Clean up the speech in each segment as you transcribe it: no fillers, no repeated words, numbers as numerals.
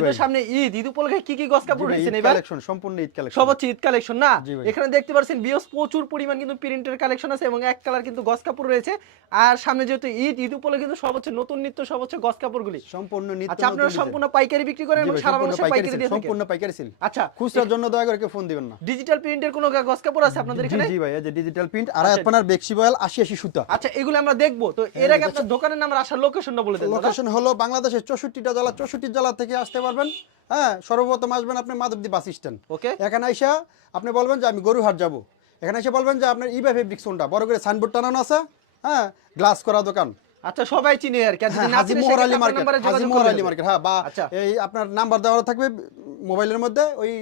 সামনে ঈদ উপলক্ষে কি গস কাপড় রয়েছে এবার কালেকশন সম্পূর্ণ ঈদ কালেকশন সব হচ্ছে ঈদ কালেকশন না এখানে দেখতে পাচ্ছেন বিয়স প্রচুর পরিমাণ কিন্তু প্রিন্টের কালেকশন আছে এবং এক কালার কিন্তু গস কাপড় রয়েছে আর সামনে যেহেতু ঈদ উপলক্ষে কিন্তু সব হচ্ছে নতুন নিত্য সব হচ্ছে গস কাপড়গুলি সম্পূর্ণ নিত্য আচ্ছা আপনারা সম্পূর্ণ পাইকারি বিক্রি করেন এবং সারা বাংলাদেশে পাইকারি দিয়ে থাকেন সম্পূর্ণ পাইকারি সেল আচ্ছা খুচরার জন্য দয়া করে ফোন দিবেন না ডিজিটাল প্রিন্টের কোনো গস কাপড় আছে আপনাদের এখানে জি ভাই এই যে ডিজিটাল প্রিন্ট আর আপনার বেক্সিবল 80 সুতা আচ্ছা এগুলো আমরা দেখব তো এর আগে আপনার দোকানের নাম আর আসার লোকেশনটা বলে দেন লোকেশন হলো বাংলাদেশের 64টা জেলা 64 জেলা থেকে আসতে পারবেন হ্যাঁ সর্বপ্রথম আসবেন আপনি মাধবদী বাস স্ট্যান্ড ওকে এখানে আইসা আপনি বলবেন যে আমি গরুহাট যাব এখানে এসে বলবেন যে আপনার ইবা ফেব্রিক্স কোনটা বড় করে সাইনবোর্ড টানানো আছে হ্যাঁ গ্লাস করা দোকান আচ্ছা সবাই চিনে আর কি যদি না হাজী চিনে মোহর আলী সেক্ষেত্রে মার্কেট আপনার নাম্বারে হাজী যোগাযোগ মোহর আলী করবেন মার্কেট হ্যাঁ বা আচ্ছা এই আপনার নাম্বার দেওয়া থাকবে মোবাইলের মধ্যে ওই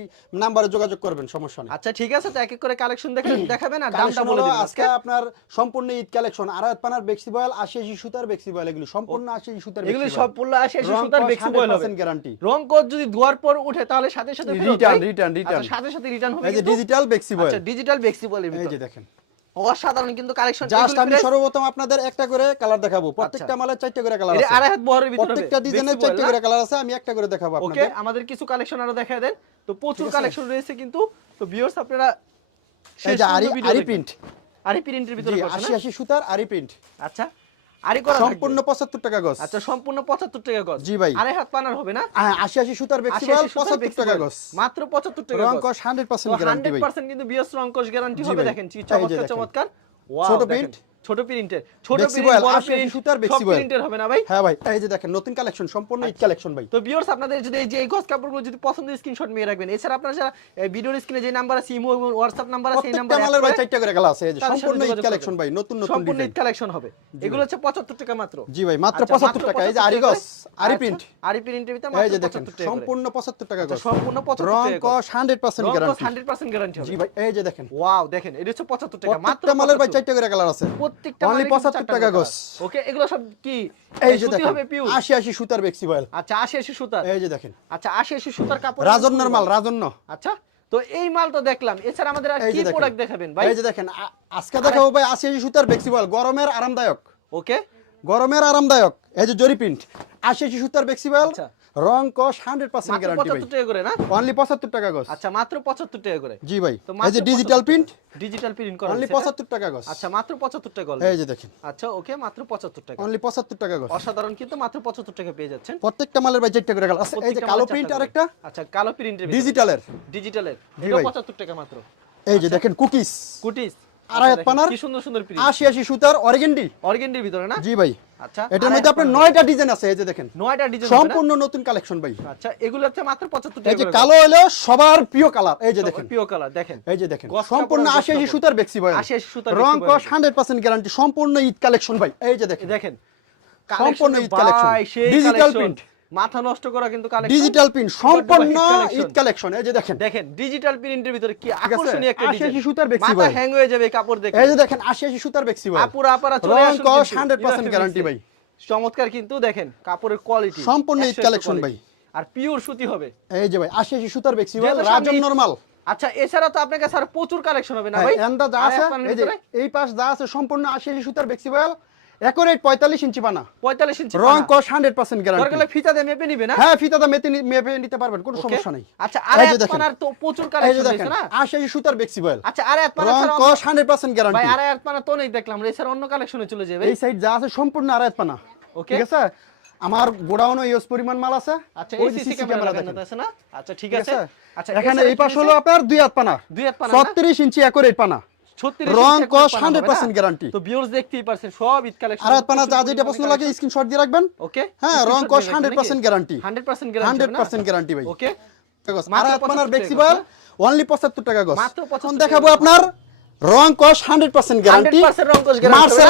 নাম্বারে যোগাযোগ করবেন সমস্যা নেই আচ্ছা ঠিক আছে তো এক এক করে কালেকশন দেখাবেন আর দামটা কালেকশন বলে হলো দিন আজকে আপনার সম্পূর্ণ ঈদ কালেকশন আড়াত পানার বেক্সিবল 80 সুতার বেক্সিবল এগুলো সম্পূর্ণ 80 সুতার এগুলো সব পূর্ণ 80 সুতার বেক্সিবল হবে গ্যারান্টি রং কোড যদি ধোয়ার পর উঠে তাহলে সাথে সাথে রিটার্ন আচ্ছা সাথে সাথে রিটার্ন হবে এই যে ডিজিটাল বেক্সিবল আচ্ছা ডিজিটাল বেক্সিবল এই যে দেখেন অসাধারণ কিন্তু কালেকশন জাস্ট আমি সর্বপ্রথম আপনাদের একটা করে কালার দেখাবো প্রত্যেকটা মালের 4টা করে কালার আছে এর আড়াই হাত বহরের ভিতরে প্রত্যেকটা ডিজাইনের 4টা করে কালার আছে আমি একটা করে দেখাবো আপনাদের ওকে আমাদের কিছু কালেকশন আরো দেখায় দেন তো প্রচুর কালেকশন রয়েছে কিন্তু তো ভিউয়ার্স আপনারা এই যে আরি প্রিন্ট আরি প্রিন্টের ভিতরে করছেন 80 সুতার আরি প্রিন্ট আচ্ছা আরি করা সম্পূর্ণ 75 টাকা গজ আচ্ছা সম্পূর্ণ 75 টাকা গজ জি ভাই আড়াই হাত পানার হবে না 80 সুতার বেক্সিবল 75 টাকা গজ মাত্র 75 টাকা রং কস 100% গ্যারান্টি ভাই 100% কিন্তু বিএস রং কস গ্যারান্টি হবে দেখেন চমৎকার চমৎকার ওয়াও ছোট প্রিন্ট ছোট প্রিন্টের ছোট বেক্সিবল প্রিন্ট বড় 80 প্রিন্ট সুতার সব বেক্সিবল প্রিন্টের হবে না ভাই হ্যাঁ ভাই এই যে দেখেন নতুন কালেকশন সম্পূর্ণ ঈদ কালেকশন ভাই তো ভিউয়ার্স আপনাদের যদি এই যে এই গস কাপড়গুলো যদি পছন্দ স্ক্রিনশট নিয়ে রাখবেন এছাড়া আপনারা যারা ভিডিওর স্ক্রিনে যে নাম্বার আছে ইমো এবং হোয়াটসঅ্যাপ নাম্বার আছে এই নাম্বারে মালের ভাই 4টা করে কালার আছে এই যে সম্পূর্ণ ঈদ কালেকশন ভাই নতুন নতুন সম্পূর্ণ ঈদ কালেকশন হবে এগুলো হচ্ছে 75 টাকা মাত্র জি ভাই মাত্র 75 টাকা এই যে আরি গস আরি প্রিন্ট আরি প্রিন্টের ভিতরে এই যে মাত্র দেখেন 75 টাকা সম্পূর্ণ 75 টাকা গস সম্পূর্ণ 75 রং টাকা কস 100% গ্যারান্টি 100% গ্যারান্টি হবে জি ভাই এই যে দেখেন ওয়াও দেখেন এটা হচ্ছে 75 টাকা মাত্র প্রত্যেকটা মালের ভাই 4টা করে কালার আছে প্রত্যেকটা অনলি 75 টাকা গস ওকে এগুলো সব কি এই যে সুতি দেখেন হবে পিওর 80 সুতার বেক্সিবল আচ্ছা 80 সুতার এই যে দেখেন আচ্ছা 80 সুতার কাপড় রাজন্যর মাল রাজন্য আচ্ছা তো এই মাল তো দেখলাম এছাড়া আমাদের আর কি প্রোডাক্ট দেখাবেন ভাই এই যে দেখেন আজকে দেখাবো ভাই 80 সুতার বেক্সিবল গরমের আরামদায়ক ওকে গরমের আরামদায়ক এই যে জরি প্রিন্ট 80 সুতার বেক্সিবল আচ্ছা রং কস 100% গ্যারান্টি ভাই 75 টাকা করে না অনলি 75 টাকা গস আচ্ছা মাত্র 75 টাকা করে জি ভাই তো এই যে ডিজিটাল প্রিন্ট ডিজিটাল প্রিন্ট করা অনলি 75 টাকা গস আচ্ছা মাত্র 75 টাকা এই যে দেখেন আচ্ছা ওকে মাত্র 75 টাকা অনলি 75 টাকা গস অসাধারণ কিন্তু মাত্র 75 টাকা পেয়ে যাচ্ছেন প্রত্যেকটা মালের ভাই 4টা করে কালার আছে এই যে কালো প্রিন্ট আরেকটা আচ্ছা কালো প্রিন্টের ডিজিটালের এটা 75 টাকা মাত্র এই যে দেখেন কুকিজ কুটিস আড়াই হাত পানার কি সুন্দর সুন্দর প্রিন্ট 80 সুতার অর্গেন্ডি অর্গেন্ডির ভিতরে না জি ভাই আচ্ছা এটার মধ্যে আপনার 9টা ডিজাইন আছে এই যে দেখেন 9টা ডিজাইন সম্পূর্ণ নতুন কালেকশন ভাই আচ্ছা এগুলো হচ্ছে মাত্র 75 টাকা এই যে কালো হলো সবার প্রিয় কালার এই যে দেখেন পিও কালার দেখেন এই যে দেখেন সম্পূর্ণ 80 সুতার বেক্সি ভাই 80 সুতার রং কস 100% গ্যারান্টি সম্পূর্ণ ঈদ কালেকশন ভাই এই যে দেখেন দেখেন সম্পূর্ণ ঈদ কালেকশন ডিজিটাল প্রিন্ট মাথা নষ্ট করা কিন্তু কালেকশন ডিজিটাল প্রিন্ট সম্পূর্ণ ঈদ কালেকশন এই যে দেখেন দেখেন ডিজিটাল প্রিন্টের ভিতরে কি আকর্ষণীয় একটা ডিজাইন 80 সুতার বেক্সি মাথা ভাই হ্যাং হয়ে যাবে কাপড় দেখে এই যে দেখেন 80 সুতার বেক্সি ভাই আপুরা আপারা চলে রং আসুন কস কিন্তু। 100% গ্যারান্টি ভাই চমৎকার কিন্তু দেখেন কাপড়ের কোয়ালিটি সম্পূর্ণ ঈদ কালেকশন ভাই আর পিওর সুতি হবে এই যে ভাই 80 সুতার বেক্সি ভাই যেহেতু সামনে রাজন নরমাল আচ্ছা এছাড়া তো আপনার কাছে আর প্রচুর কালেকশন হবে না ভাই এন্ডা যা আছে এই যে এই পাশ যা আছে সম্পূর্ণ 80 সুতার বেক্সি ভাই একুরেট 45 ইঞ্চি বানা 45 ইঞ্চি রং কস 100% গ্যারান্টি দরকার হলে ফিতা দিয়ে মেপে নিবে না হ্যাঁ ফিতাটা মেপে নিতে পারবেন কোনো সমস্যা নাই আচ্ছা আরে আপনার তো প্রচুর এই যে কালেকশন দেখেন আছে না 80 সুতার বেক্সি ভাই আচ্ছা আরে আপনার রং কস 100% গ্যারান্টি ভাই আরে আপনার তো নেই দেখলাম রেসার অন্য কালেকশনে চলে যাবে এই সাইড যা আছে সম্পূর্ণ আড়াইত পানা ওকে ঠিক আছে আমার গোডাউনে ইউজ পরিমাণ মাল আছে আচ্ছা ওই এই সিসি সিসি ক্যামেরা ক্যামেরা দেখেন আছে না আচ্ছা ঠিক ঠিক আছে আছে আচ্ছা এখানে এই পাশ হলো আপনার দুই হাত পানা 2 হাত পানা 36 ইঞ্চি একুরেট পানা 36 রং ইঞ্চি কস পানা হবে না? 100% গ্যারান্টি তো ভিউয়ার্স দেখতেই পারছেন সব ঈদ কালেকশন আড়াইত পানা যা যেটা পছন্দ লাগে স্ক্রিনশট দিয়ে রাখবেন ওকে হ্যাঁ রং কস 100% গ্যারান্টি 100% গ্যারান্টি 100% গ্যারান্টি ভাই ওকে আড়াইত পানার বেক্সি ভাই অনলি 75 টাকা গস মাত্র 75 এখন দেখাবো আপনার রং কস 100% গ্যারান্টি 100% রং কস গ্যারান্টি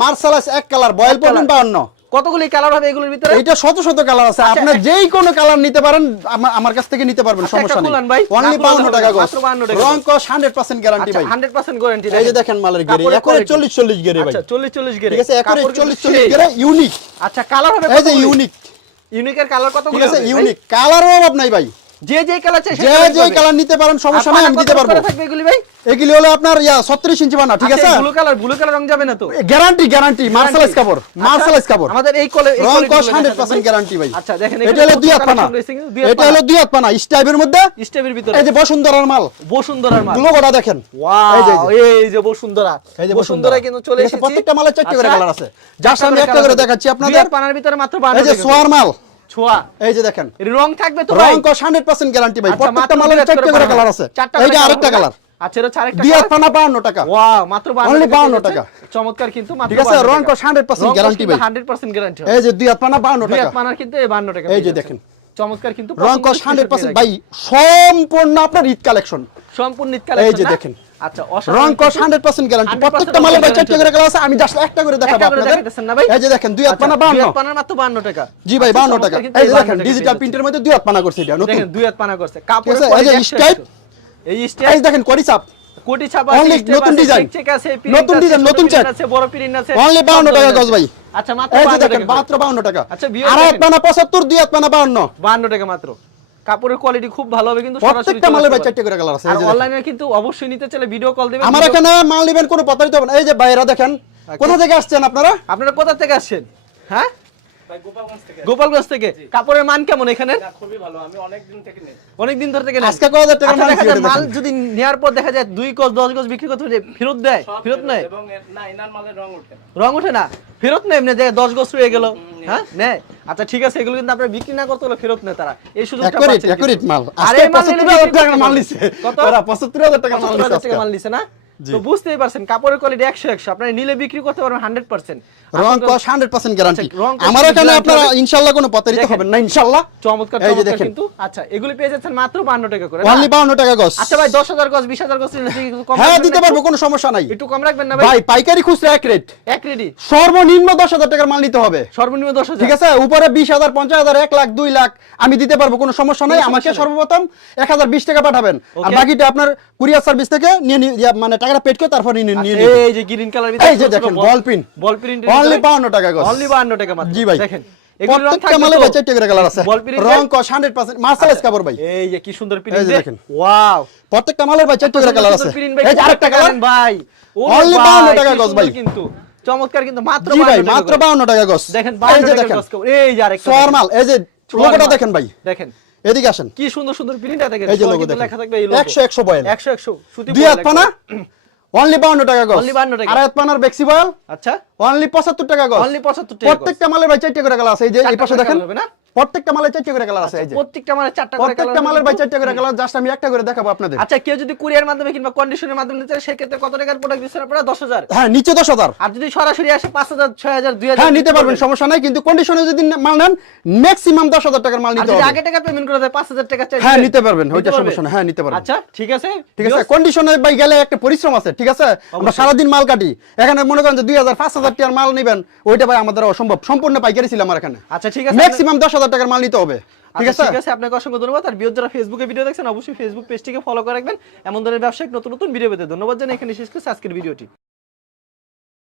মার্সেলাস এক কালার বয়েল পড়বেন 52 কতগুলি কালার হবে এগুলোর ভিতরে এটা শত শত কালার আছে আপনি যেই কোনো কালার নিতে পারেন আমার কাছ থেকে নিতে পারবেন সমস্যা নেই অনলি 52 টাকা গস রং কস 100% গ্যারান্টি ভাই 100% গ্যারান্টি এই যে দেখেন মালের গেরে একরে 40 গেরে ভাই আচ্ছা 40 গেরে ঠিক আছে একরে 40 গেরে ইউনিক আচ্ছা কালার হবে এই যে ইউনিক ইউনিকের কালার ঠিক কতগুলো আছে ইউনিক কালারও অভাব নাই ভাই যে যে কালার চাই যে কালার নিতে পারেন, সমস্যা নাই, আমি দিতে পারবো। থাকবে এগুলি ভাই? এগুলি হলো আপনার 36 ইঞ্চি বানা, ঠিক আছে? ব্লু কালার রং যাবে না তো? গ্যারান্টি মার্শালাইজ কাপড়, মার্শালাইজ কাপড়। আমাদের এই রং কস 100% গ্যারান্টি ভাই। আচ্ছা দেখেন এটা হলো দুই হাত পানা, এটা হলো দুই হাত পানা স্টাইপের মধ্যে, স্টেপের ভিতরে। এই যে বসুন্ধরার মাল, লোগোটা দেখেন। ওয়াও, এই যে বসুন্ধরা, বসুন্ধরা কিন্তু চলে এসেছে। প্রত্যেকটা মালের 4টা করে কালার আছে, জাস্ট আমি একটা করে দেখাচ্ছি আপনাদের। পানার ভিতরে মাত্র 52 এই যে টাকা। সোয়ার মাল, ছোয়া, এই যে দেখেন রং থাকবে তো ভাই? রং কস 100% গ্যারান্টি ভাই। প্রত্যেকটা মালের 4টা করে কালার আছে। এই যে আরেকটা কালার। আচ্ছা এটা আরেকটা দুই হাত পানা 52 টাকা। ওয়াও, মাত্র 52 টাকা। চমৎকার কিন্তু মাত্র। ঠিক আছে, রং কস 100% গ্যারান্টি ভাই। 100% গ্যারান্টি। এই যে দুই হাত পানা 52 দুই টাকা। হাত পানার কিন্তু 52 টাকা। এই যে দেখেন চমৎকার কিন্তু রং কস 100% ভাই, সম্পূর্ণ আপনার ঈদ কালেকশন, সম্পূর্ণ ঈদ কালেকশন। এই যে দেখেন আচ্ছা রং কস 100% গ্যারান্টি। প্রত্যেকটা মালের ভাই 4টা করে কালার আছে, আমি জাস্ট একটা করে দেখাবো আপনাদের। এই যে দেখেন দুই হাত পানা 52। দুই হাত পানার মাত্র 52 টাকা। জি ভাই 52 টাকা। এই যে দেখেন ডিজিটাল প্রিন্টের মধ্যে দুই হাত পানা করছে, এটা নতুন। দেখেন দুই হাত পানা করছে, কাপড়ের এই যে কোয়ালিটি স্টাইপ, এই এই স্টাইপ দেখেন কোটি চাপ, কোটি ছাপা Only আছে, নতুন ডিজাইন, চেক আছে, নতুন ডিজাইন, নতুন চেক আছে, বড় প্রিন্ট আছে। অনলি 52 টাকা গজ ভাই। আচ্ছা মাত্র এই যে 52 দেখেন টাকা। মাত্র 52 টাকা। আচ্ছা আর হাত পানা 75, দুই হাত পানা 52। 52 টাকা মাত্র। কাপড়ের কোয়ালিটি খুব ভালো হবে কিন্তু প্রত্যেকটা মালের ভাই 4টা করে কালার আছে। আর এই যে অনলাইনে কিন্তু অবশ্যই নিতে চাইলে ভিডিও কল দিবেন। আমার এখানে মাল নেবেন কোনো প্রতারিত হবে না। এই যে ভাইরা দেখেন কোথা থেকে আসছেন আপনারা? আপনারা কোথা থেকে আসছেন? হ্যাঁ ভাই গোপালগঞ্জ থেকে। গোপালগঞ্জ থেকে। কাপড়ের মান কেমন এখানে? খুবই ভালো, আমি অনেক দিন থেকে নেই। অনেক দিন ধরে থেকে নেন। আজকে কত টাকা আচ্ছা, মাল দেখা যায় দিয়েছে মাল দেখেন। যদি নেয়ার পর দেখা যায় 2 গজ 10 গজ বিক্রি করতে হলে ফেরত দেয়? সব ফেরত নেয়? এবং না ইনার মালের রং ওঠে না। রং ওঠে না? ফেরত নেয় এমনি যে 10 গজ রয়ে গেল, হ্যাঁ নেয়। আচ্ছা ঠিক আছে, এগুলো কিন্তু আপনারা বিক্রি না করতে হলে ফেরত নেয় তারা। এই সুযোগটা পাচ্ছেন। একুরেট মাল। আর আজকে এই মাল নিলে 75000 টাকা মাল নিছে। কত? ওরা 75000 টাকা মাল 75,000 নিছে টাকা মাল আজকে। নিছে না? তো বুঝতেই পারছেন কাপড়ের কোয়ালিটি 100 আপনারা নিলে বিক্রি করতে পারবেন 100%। রং কস 100% গ্যারান্টি। আচ্ছা, রং কস আমার এখানে guarantee আপনারা হবে। ইনশাআল্লাহ কোনো প্রতারিত দেখেন। হবেন না ইনশাআল্লাহ। চমৎকার এই যে চমৎকার দেখেন। কিন্তু। আচ্ছা এগুলি পেয়ে যাচ্ছেন মাত্র 52 টাকা করে না? অনলি 52 টাকা গজ। আচ্ছা ভাই 10,000 গজ 20,000 গজ নিলে কি কম হ্যাঁ রাখবেন দিতে নাকি? পারবো, কোনো সমস্যা নাই। একটু কম রাখবেন না ভাই? ভাই পাইকারি খুচরা এক রেট, এক রেডি সর্বনিম্ন 10,000 টাকার মাল নিতে হবে। সর্বনিম্ন 10,000। ঠিক আছে, উপরে 20,000 50,000 1 লাখ 2 লাখ আমি দিতে পারবো, কোনো সমস্যা নাই। আমাকে সর্বপ্রথম 1020 টাকা পাঠাবেন, আর বাকিটা আপনার কুরিয়ার সার্ভিস থেকে নিয়ে মানে টাকাটা পেড করে তারপর নিয়ে নিয়ে এই যে গ্রিন কালার ভিতরে এই যে দেখেন বল প্রিন্ট, বল প্রিন্ট অনলি 52 টাকা গজ। অনলি 52 টাকা মাত্র। জি ভাই দেখেন এগুলো রং প্রত্যেকটা থাকবে মালে তো? 4টা করে কালার আছে। বল প্রিন্ট রং কস 100% মার্শালাইজ কাপড় ভাই। এই যে কি সুন্দর এই প্রিন্ট যে দেখেন। দেখেন। ওয়াও, প্রত্যেকটা মালের ভাই 4টা করে কালার আছে। এই যে আরেকটা কালার ভাই Only 52 টাকা গজ ভাই। কিন্তু চমৎকার কিন্তু মাত্র জি ভাই 52 টাকা মাত্র গজ। 52 টাকা গজ। দেখেন এই 52 যে টাকা দেখেন গজ কাপড়। এই যে আরেকটা সোয়ার মাল, এই যে লোগোটা দেখেন ভাই, দেখেন এদিকে আসেন। কি সুন্দর সুন্দর প্রিন্ট আছে। এই যে লোগো দেখেন লেখা থাকবে এই লোগো 100 বয়েল, 100 সুতি দুই হাত পানা অনলি 52 টাকা গজ। Only 52 টাকা। আর হাত পানার বেক্সি বয়েল আচ্ছা অনলি 75 টাকা গজ। অনলি 75 টাকা। প্রত্যেকটা মালের ভাই 4টা করে কালার আছে। এই যে এই পাশে দেখেন হবে না? প্রত্যেকটা মালের 4টা করে কালার আছে। এই যে প্রত্যেকটা মানে 4টা করে প্রত্যেকটা মালের ভাই 4টা করে কালার, জাস্ট আমি একটা করে দেখাবো আপনাদের। আচ্ছা কেউ যদি কুরিয়ার মাধ্যমে কিংবা কন্ডিশনের মাধ্যমে নিতে চায় সেক্ষেত্রে কত টাকার প্রোডাক্ট দিচ্ছেন আপনারা? 10,000। হ্যাঁ নিচে 10,000। আর যদি সরাসরি আসে 5,000 6,000 2,000 হ্যাঁ নিতে পারবেন, সমস্যা নাই, কিন্তু কন্ডিশনে যদি মাল নেন ম্যাক্সিমাম 10,000 টাকার মাল আর নিতে যদি হবে। আগে টাকা পেমেন্ট করে দেয় 5,000 টাকা চাই হ্যাঁ নিতে পারবেন, ওইটা সমস্যা না। হ্যাঁ নিতে পারবেন। আচ্ছা ঠিক আছে ঠিক আছে, কন্ডিশনে ভাই গেলে একটা পরিশ্রম আছে। ঠিক আছে, আমরা সারাদিন মাল কাটি, এখানে মনে করেন যে 2,000 5,000 টাকার মাল নেবেন, ওইটা ভাই আমাদের অসম্ভব। সম্পূর্ণ পাইকারি ছিল আমার এখানে। আচ্ছা ঠিক আছে ম্যাক্সিমাম 10,000 টাকার মাল নিতে হবে। ঠিক আছে, ঠিক আছে আপনাকে অসংখ্য ধন্যবাদ। আর বিয়োগ যারা ফেসবুকে ভিডিও দেখছেন অবশ্যই ফেসবুক পেজটিকে ফলো করে রাখবেন। এমন ধরনের ব্যবসায়িক নতুন নতুন ভিডিও পেতে ধন্যবাদ জানাই এখানে শেষ করছি আজকের ভিডিওটি।